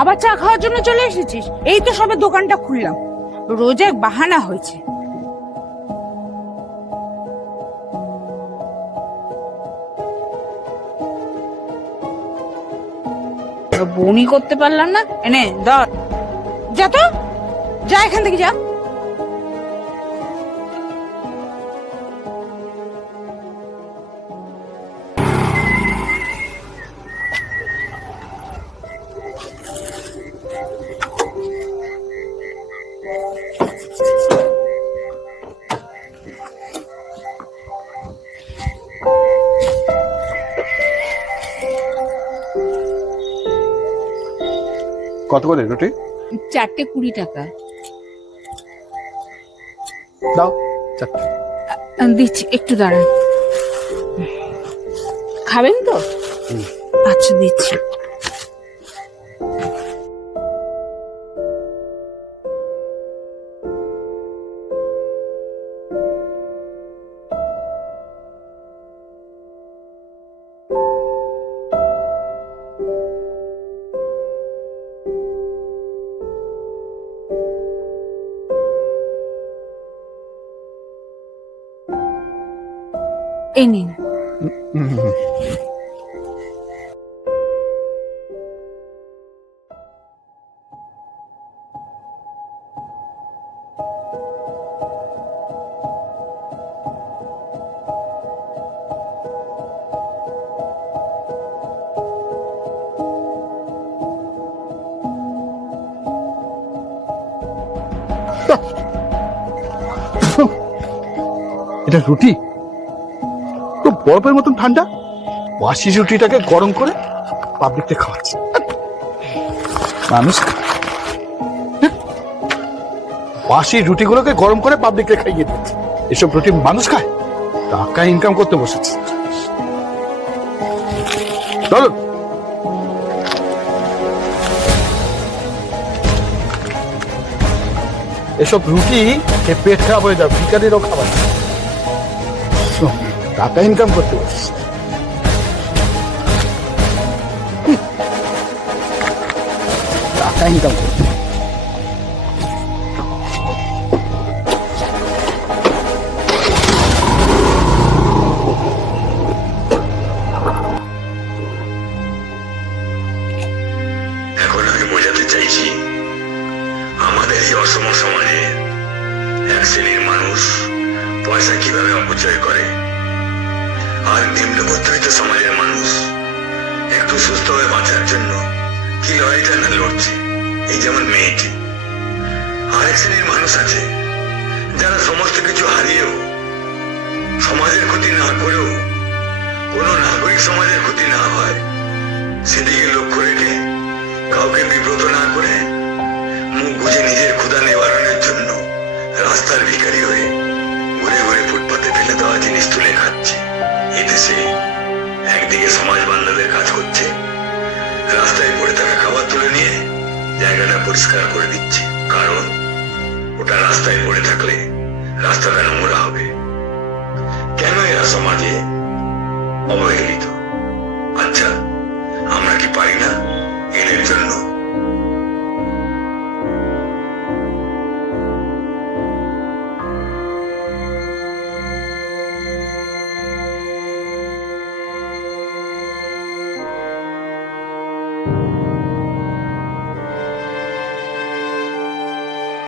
আবার চা খাওয়ার জন্য চলে এসেছিস? এই তো সবে দোকানটা খুললাম, রোজ এক বাহানা হয়েছে। বনি করতে পারলাম না, এনে ধর। যা তো, যা এখান থেকে যা। কত করে রুটি? 4টে 20 টাকা। দাও 4টে। দিচ্ছি, একটু দাঁড়ান। খাবেন তো? আচ্ছা দিচ্ছি। এই নিন। এটা রুটি তো বরফের মতন ঠান্ডা। বাসি রুটিটাকে গরম করে পাবলিককে খাওয়াচ্ছে মানুষ। বাসি রুটিগুলোকে গরম করে পাবলিককে খাইয়ে দিচ্ছে। এসব রুটি মানুষ খায়? টাকা ইনকাম করতে বসেছে। চলো, এসব রুটি পেট খারাপ হয়ে যাবে, ভিখারিরও খাবার। টাকা ইনকাম করতে বসেছে। টাকা ইনকাম করতে এখন আমি বোঝাতে চাইছি, আমাদের এই অসম সমাজে এক শ্রেণীর মানুষ পয়সা কিভাবে অপচয় করে, আর নিম্ন মধ্যবিত্ত সমাজের মানুষ একটু সুস্থ হয়ে বাঁচার জন্য কি লড়াইটা না লড়ছে। এই যেমন মেয়েটি। আর এক শ্রেণীর মানুষ আছে যারা সমস্ত কিছু হারিয়েও, সমাজের ক্ষতি না করেও, কোনো নাগরিক সমাজের ক্ষতি না হয় সেদিকে লক্ষ্য রেখে কাউকে বিব্রত না করে মুখ বুঝে নিজের ক্ষুধা নিবারণের জন্য রাস্তার ভিখারি হয়ে ঘুরে ঘুরে ফুটপাতে ফেলে দেওয়া জিনিস তুলে খাচ্ছে। এদেশে একদিকে সমাজ বান্ধবের কাজ করছে, রাস্তায় পড়ে থাকা খাবার তুলে নিয়ে জায়গাটা পরিষ্কার করে দিচ্ছে। কারণ ওটা রাস্তায় পড়ে থাকলে রাস্তাটা নোংরা হবে। কেন এরা সমাজে